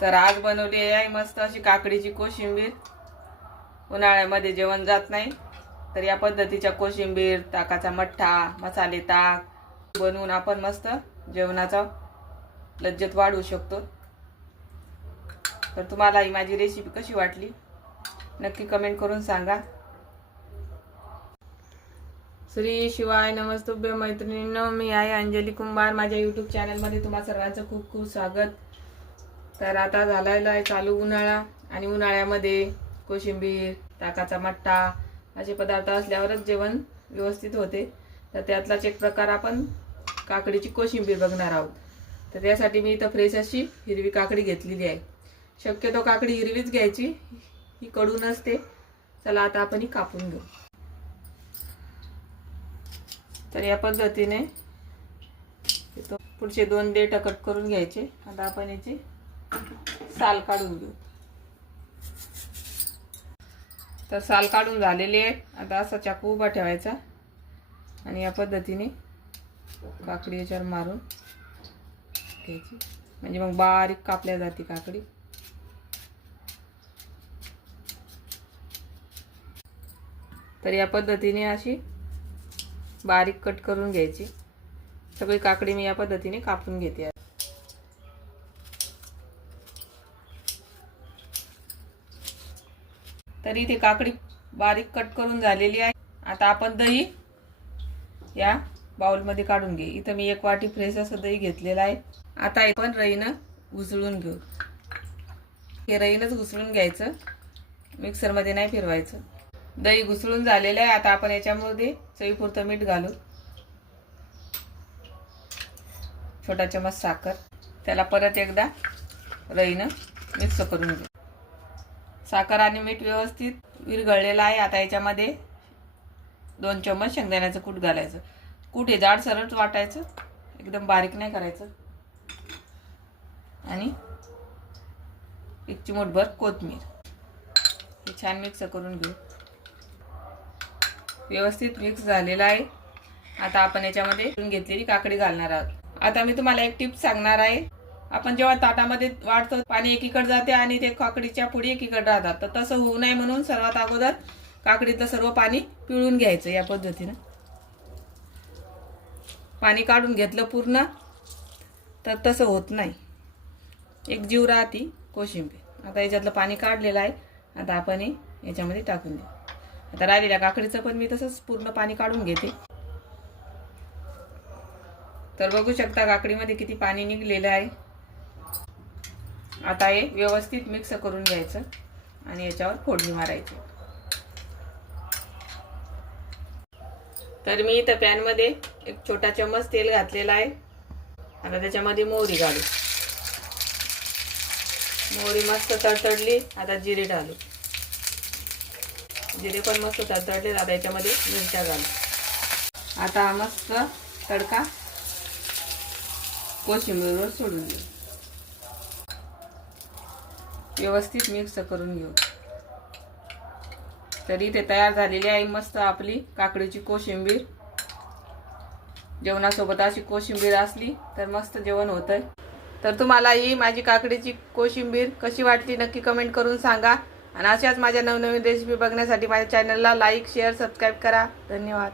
तर आज बनवली आहे मस्त अशी काकडीची कोशिंबीर। उन्हाळ्यामध्ये जेवण जात नाही तर या पद्धतीच्या कोशिंबीर, ताकाचा मठ्ठा, मसाले ताक बनवून आपण मस्त जेवणाचा लज्जत वाढवू शकतो। तर तुम्हाला ही माझी रेसिपी कशी वाटली नक्की कमेंट करून सांगा। श्री शिवाय नमस्तुभ्य मैत्रिणींनो, मी आहे अंजली कुंभार। माझ्या यूट्यूब चॅनलमध्ये तुम्हा सर्वांचं खूप खूप स्वागत। तर आता झालेला आहे चालू उन्हाळा आणि उन्हाळ्यामध्ये कोशिंबीर, ताकाचा मठ्ठा असे पदार्थ असल्यावरच जेवण व्यवस्थित होते। तर त्यातलाच एक प्रकार आपण काकडीची कोशिंबीर बघणार आहोत। तर त्यासाठी मी इथं फ्रेश अशी हिरवी काकडी घेतलेली आहे। शक्यतो काकडी हिरवीच घ्यायची, ही कडू नसते। चला आता आपण ही कापून घेऊ। तर या पद्धतीने पुढचे 2 देठ कट करून घ्यायचे। आता आपण याची साल काढून घेऊ। तर साल काढून झालेली आहे। आता असा चाकू उभा ठेवायचा आणि या पद्धतीने काकडी याच्यावर मारून घ्यायची, म्हणजे मग बारीक कापल्या जाते काकडी। तर या पद्धतीने अशी बारीक कट करून घ्यायची। सगळी काकडी मी या पद्धतीने कापून घेते। तर इथे काकडी बारीक कट करून झालेली आहे। आता आपण दही या बाउल मध्ये काढून घे। इथं मी 1 वाटी फ्रेश असं दही घेतलेलं आहे। आता आपण रईनं घुसळून घेऊ। हे रईनच घुसळून घ्यायचं, मिक्सर मध्ये नाही फिरवायचं। दही घुसळून झालेलं आहे। आता आपण याच्यामध्ये चवीपुरतं मीठ घालू, छोटा चमच साखर, त्याला परत एकदा रईनं मिक्स करून घेऊ। साखर आणि मीठ व्यवस्थित विरघळलेलं आहे। आता याच्यामध्ये 2 चमच शेंगदाण्याचं कूट घालायचं। कूट हे जाड सरळ वाटायचं, एकदम बारीक नाही करायचं। आणि 1 चिमूटभर कोथिंबीर, हे छान मिक्स करून घेऊ। व्यवस्थित मिक्स झालेला आहे। आता आपण याच्यामध्ये घेतलेली काकडी घालणार आहोत। आता मी तुम्हाला एक टिप सांगणार आहे। आपण जेव्हा ताटामध्ये वाढतो पाणी एकीकडे जाते आणि ते काकडीच्या पुडी एकीकडे राहतात। तर तसं होऊ नये म्हणून सर्वात अगोदर काकडीचं सर्व पाणी पिळून घ्यायचं। या पद्धतीने पाणी काढून घेतलं पूर्ण तर तसं होत नाही, एक जीव राहती कोशिंबीर। आता याच्यातलं पाणी काढलेलं आहे। आता आपण हे याच्यामध्ये टाकून देऊ। आता राहिलेल्या काकडीचं पण मी तसंच पूर्ण पाणी काढून घेते। तर बघू शकता काकडीमध्ये किती पाणी निघलेलं आहे। आता हे व्यवस्थित मिक्स करून घ्यायचं आणि याच्यावर फोडणी मारायची। तर मी इथं पॅन मध्ये 1 छोटा चमच तेल घातलेला आहे। आता त्याच्यामध्ये मोहरी घालू। मोहरी मस्त तडतडली, आता जिरे घालू। जिरे पण मस्त तडतडले। आता याच्यामध्ये मिरच्या घालू। आता मस्त तडका कोशिंबीरवर सोडून देऊ। व्यवस्थित मिक्स करून घेऊ। तरी ते तयार झालेली आहे मस्त आपली काकडीची कोशिंबीर। जेवणासोबत अशी कोशिंबीर असली तर मस्त जेवण होतं। तर तुम्हाला ही माझी काकडीची कोशिंबीर कशी वाटली नक्की कमेंट करून सांगा। आणि अशाच माझ्या नवनवीन रेसिपी बघण्यासाठी माझ्या चॅनलला लाईक, शेअर, सबस्क्राईब करा। धन्यवाद।